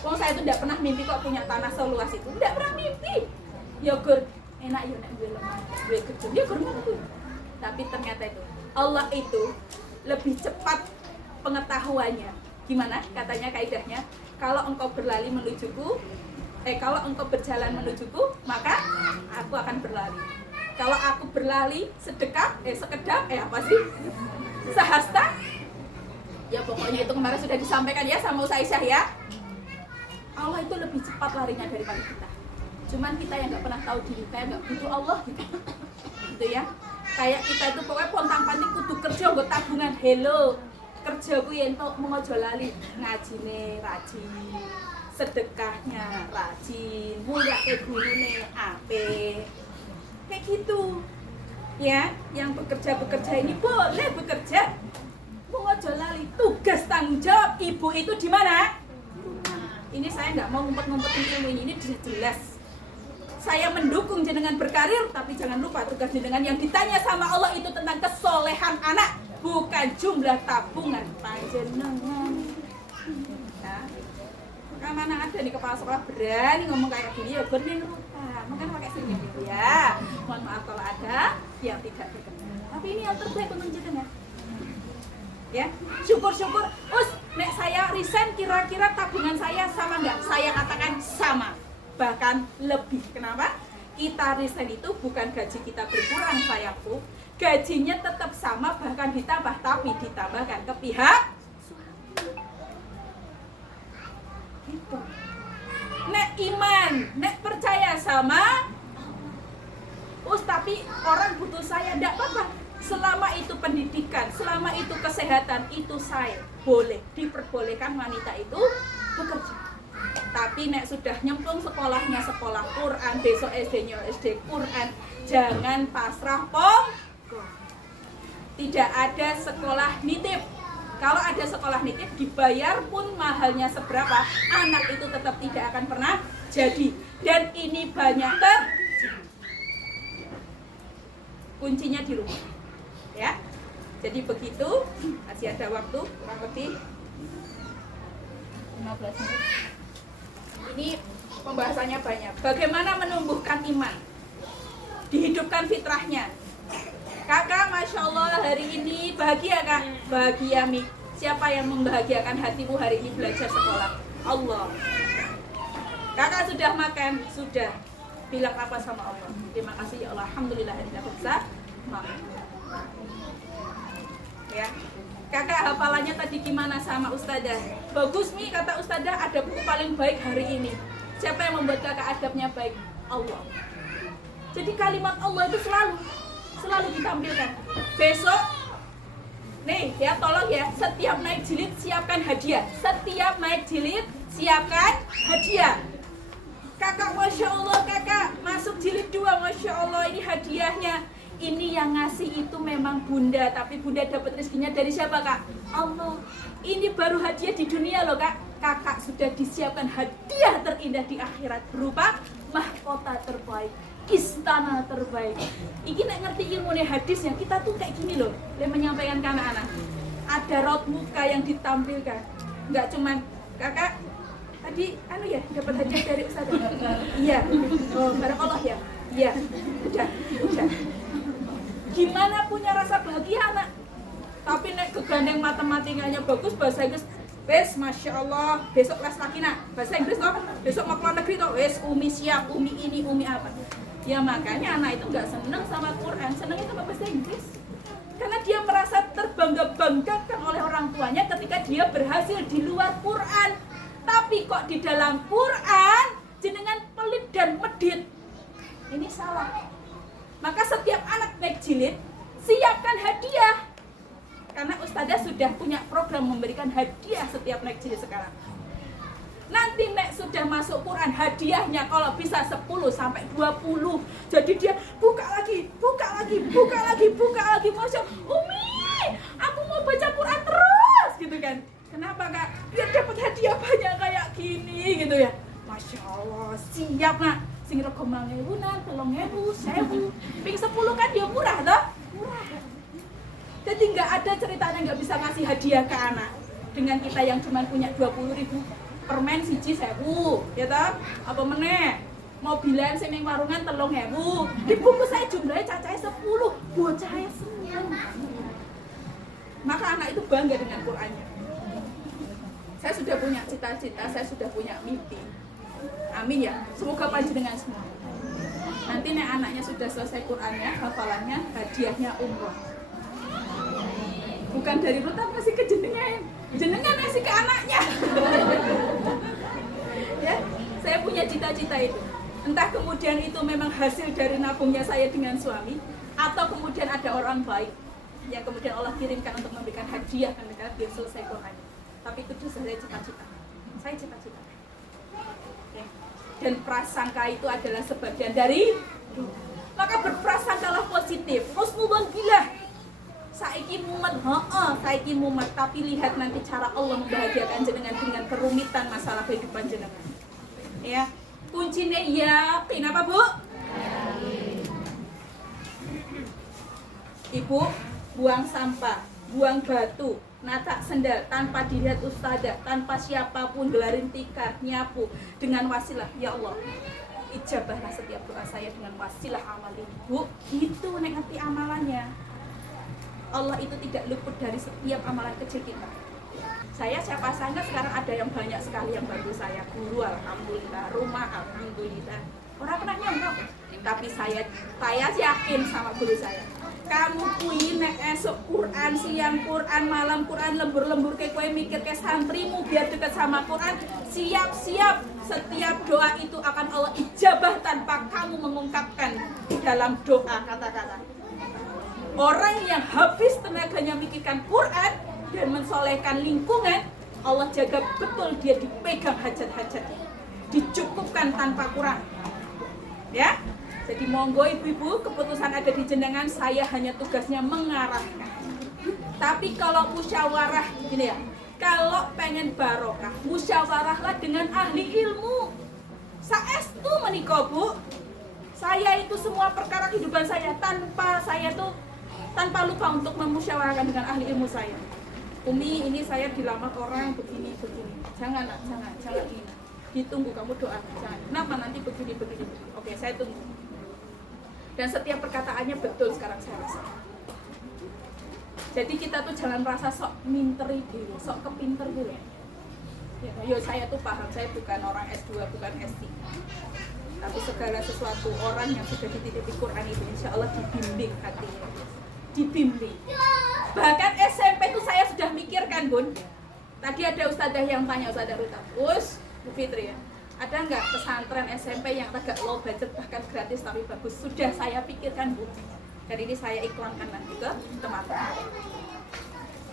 Wong saya itu enggak pernah mimpi kok punya tanah seluas itu. Enggak pernah mimpi. Ya gur, enak ya nek gue kerja. Ya gur ngono. Tapi ternyata itu Allah itu lebih cepat pengetahuannya. Gimana katanya kaidahnya? Kalau engkau berlari menujuku, kalau engkau berjalan menujuku, maka aku akan berlari. Kalau aku berlari sekedap, apa sih? Sehasta? Ya pokoknya itu kemarin sudah disampaikan ya sama Aisyah ya. Allah itu lebih cepat larinya daripada kita. Cuman kita yang nggak pernah tahu diri, kayak nggak butuh Allah gitu. Gitu ya. Kayak kita itu pokoknya pontang-panting kudu kerja nggo tabungan. Hello. Kerjaku yen tok mengojo lali, ngajine rajin, sedekahnya rajin, mulyake gurune apik. Kayak gitu. Ya, yang bekerja ini boleh bekerja. Mengojo lali, tugas tanggung jawab ibu itu di mana? Ini saya nggak mau ngumpet-ngumpetin ilmu ini jelas. Saya mendukung jenengan berkarir, tapi jangan lupa tugas jenengan yang ditanya sama Allah itu tentang kesolehan anak, bukan jumlah tabungan panjenengan. Nah, mana ada nih kepala sekolah berani ngomong kayak gini ya bener rupa, makanya pakai senyum gitu ya. Mohon maaf kalau ada yang tidak berkenan. Tapi ini yang terbaik untuk jenengan. Ya, syukur-syukur. Nek saya resign, kira-kira tabungan saya sama nggak? Saya katakan sama, bahkan lebih. Kenapa? Kita resign itu bukan gaji kita berkurang, sayangku. Gajinya tetap sama, bahkan ditambah, tapi ditambahkan ke pihak suami. Gitu. Nek iman, nek percaya sama tapi orang butuh saya, enggak apa-apa. Selama itu pendidikan, selama itu kesehatan, itu saya boleh, diperbolehkan wanita itu bekerja. Tapi nek sudah nyemplung sekolahnya sekolah Quran, besok SD-nya SD Quran, jangan pasrah pokok. Tidak ada sekolah nitip. Kalau ada sekolah nitip, dibayar pun mahalnya seberapa, anak itu tetap tidak akan pernah jadi. Dan ini banyak kuncinya di rumah, ya. Jadi begitu, masih ada waktu kurang lebih 15 menit. Ini pembahasannya banyak. Bagaimana menumbuhkan iman, dihidupkan fitrahnya. Kakak, masya Allah hari ini bahagia kak, bahagia Mi. Siapa yang membahagiakan hatimu hari ini belajar sekolah? Allah. Kakak sudah makan, sudah. Bilang apa sama Allah? Terima kasih ya Allah, alhamdulillah aku bisa makan. Ya, kakak hafalannya tadi gimana sama Ustazah? Bagus Mi, kata Ustazah ada buku paling baik hari ini. Siapa yang membuat kakak adabnya baik? Allah. Jadi kalimat Allah itu selalu ditampilkan. Besok, nih ya tolong ya, setiap naik jilid siapkan hadiah. Setiap naik jilid siapkan hadiah. Kakak, masya Allah kakak masuk jilid 2, masya Allah ini hadiahnya. Ini yang ngasih itu memang bunda, tapi bunda dapat rezekinya dari siapa kak? Allah. Ini baru hadiah di dunia loh kak. Kakak sudah disiapkan hadiah terindah di akhirat berupa mahkota terbaik, istana terbaik. Ini nek ngerti ilmu nih hadisnya, kita tuh kayak gini loh, yang menyampaikan ke anak-anak. Ada raut muka yang ditampilkan, nggak cuman kakak tadi ya dapat hadiah dari Ustazah. Iya. Oh, barakallah ya. Iya. Udah. Gimana punya rasa bahagia anak? Tapi nek kegandeng matematikanya bagus, bahasa Inggris wes masya Allah, besok les lagi nak bahasa Inggris toh, besok mau keluar negeri toh, wes umi siap, umi ini, umi apa. Ya makanya anak itu nggak seneng sama Quran, senengnya sama bahasa Inggris. Karena dia merasa terbangga-banggakan oleh orang tuanya ketika dia berhasil di luar Quran. Tapi kok di dalam Quran jenengan pelit dan medit. Ini salah. Maka setiap anak naik jilid siapkan hadiah. Karena Ustazah sudah punya program memberikan hadiah setiap naik jilid sekarang. Nanti nek sudah masuk Quran hadiahnya kalau bisa 10 sampai 20. Jadi dia buka lagi. Masya Allah, Umi, aku mau baca Quran terus gitu kan. Kenapa kak? Biar dapat hadiah banyak kayak gini gitu ya. Masya Allah, siap nak. Sing rego 5.000, 3.000, 1.000. Ping 10 kan dia murah toh? Murah. Jadi nggak ada ceritanya nggak bisa ngasih hadiah ke anak. Dengan kita yang cuma punya 20.000, permen siji 1.000, ya toh? Apa meneh? Mobilan sing ning warungan 3.000. Di buku saya jumlahnya cacahe 10, bocahnya seneng. Maka anak itu bangga dengan Qur'annya. Saya sudah punya cita-cita, saya sudah punya mimpi. Amin ya, semoga panjenengan semua. Nanti nek anaknya sudah selesai Qur'annya, hafalannya, hadiahnya umroh. Bukan dari rutan masih ke jenengan masih ke anaknya. Ya, saya punya cita-cita itu. Entah kemudian itu memang hasil dari nabungnya saya dengan suami, atau kemudian ada orang baik yang kemudian Allah kirimkan untuk memberikan hadiah kan biar selesai Qur'annya. Tapi itu saya cita-cita. Saya cita-cita. Ya. Dan prasangka itu adalah sebagian dari maka berprasangkalah positif. Husnudzon billah. Saiki mumet, tapi lihat nanti cara Allah membahagiakan jenengan dengan kerumitan masalah kehidupan jenengan. Ya. Kuncinya yakin apa, Bu? Ibu, buang sampah, buang batu, natak sendal tanpa dilihat ustadzah, tanpa siapapun, gelarin tikar, nyapu dengan wasilah. Ya Allah, ijabahlah setiap doa saya dengan wasilah amal ini. Bu, itu nek ngerti amalannya. Allah itu tidak luput dari setiap amalan kecil kita. Saya siapa sangka sekarang ada yang banyak sekali yang bantu saya. Guru alhamdulillah, rumah alhamdulillah. Orang pernah nyongkok. Tapi saya yakin sama guru saya. Kamu kui nek esok Quran, siang Quran, malam Quran, lembur-lembur ke kue mikir ke santrimu biar dekat sama Quran. Siap-siap, setiap doa itu akan Allah ijabah tanpa kamu mengungkapkan dalam doa kata-kata. Orang yang habis tenaganya mikirkan Quran dan mensolehkan lingkungan, Allah jaga betul dia dipegang hajat-hajatnya, dicukupkan tanpa kurang. Ya, jadi monggo ibu-ibu, keputusan ada di jenengan, saya hanya tugasnya mengarahkan. Tapi kalau musyawarah, gini ya, kalau pengen barokah, musyawarahlah dengan ahli ilmu. Saestu menika Bu, saya itu semua perkara kehidupan saya tanpa lupa untuk memusyawarahkan dengan ahli ilmu saya. Umi, ini saya dilamar orang begini. Jangan ini. Ditunggu kamu doa. Jangan. Kenapa nanti begini. Oke, saya tunggu. Dan setiap perkataannya betul sekarang saya rasa. Jadi kita tuh jangan rasa sok minteri dulu, sok kepinter dulu ya. Yo saya tuh paham, saya bukan orang S2, bukan S3. Tapi segala sesuatu orang yang sudah dititipi Quran itu insya Allah dibimbing hatinya. Dibimbing. Bahkan SMP itu saya sudah mikirkan Bun. Tadi ada ustadzah yang tanya, Ustadzah Ruta, Bu Fitri ya, ada nggak pesantren SMP yang agak low budget bahkan gratis tapi bagus? Sudah saya pikirkan Bu. Dan ini saya iklankan nanti ke teman-teman.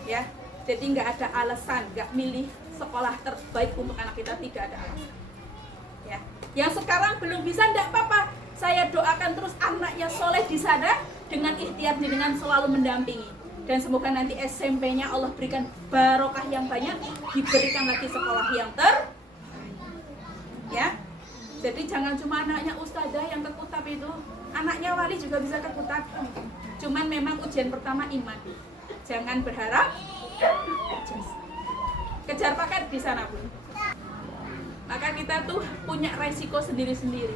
Ya, jadi nggak ada alasan, nggak milih sekolah terbaik untuk anak kita, tidak ada alasan. Ya, yang sekarang belum bisa nggak apa-apa. Saya doakan terus anaknya soleh di sana dengan ikhtiar dengan selalu mendampingi. Dan semoga nanti SMP-nya Allah berikan barokah yang banyak, diberikan lagi sekolah yang ya. Jadi jangan cuma anaknya ustadzah yang ke Kutab itu, anaknya wali juga bisa ke Kutab. Cuman memang ujian pertama iman. Jangan berharap kejar paket di sana Bun. Maka kita tuh punya resiko sendiri-sendiri.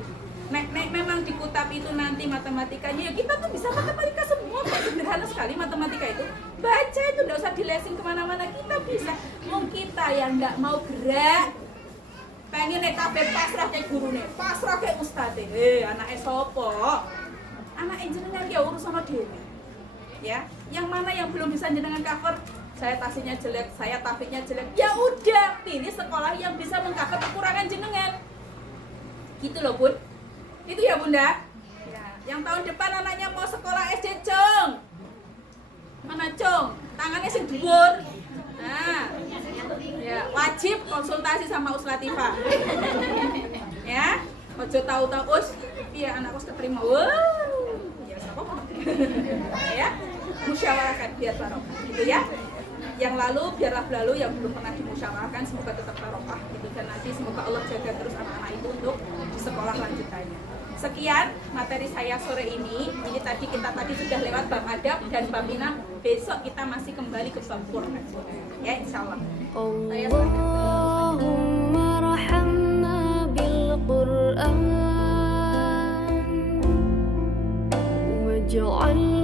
Nek memang di Kutab itu nanti matematikanya, ya kita tuh bisa matematika semua kok, sederhana sekali matematika itu. Baca itu nggak usah dilesing kemana-mana, kita bisa. Mungkin kita yang nggak mau gerak, pengen nek kabeh pasrah kayak guru nih, pasrah kayak ustadz. Anaknya sopo? Anak jenengan ya urus sama dewi. Ya, yang mana yang belum bisa jenengan cover? Saya tasinya jelek, saya tafidnya jelek. Ya udah, pilih sekolah yang bisa mengcover kekurangan jenengan. Gitu loh Bun. Itu ya Bunda. Ya, yang tahun depan anaknya mau sekolah SD Cung. Mana Cung? Tangannya sing dhuwur. Nah, ya wajib konsultasi sama Uslatifah. Ya, ojo tahu-tahu iya anakku keterima. Wow. Ya siapa mau? Ya, musyawarahkan biar barokah. Gitu ya. Yang lalu biarlah berlalu, yang belum pernah dimusyawarahkan semoga tetap barokah gitu, dan nanti semoga Allah jaga terus anak-anak itu untuk di sekolah lanjutannya. Sekian materi saya sore ini. Ini tadi kita sudah lewat bab adab dan bab 6. Besok kita masih kembali ke bab Quran. Ya insyaallah. Allahumma rahamna bil Qur'an waj'al